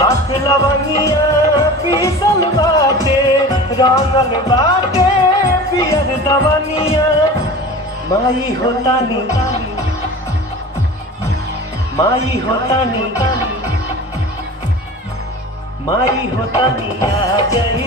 हाथ लवंगिया पीसल बाटे रंगल बाटे पियर दवनिया माई होतानी माई होतानी माई होतानी आ जाई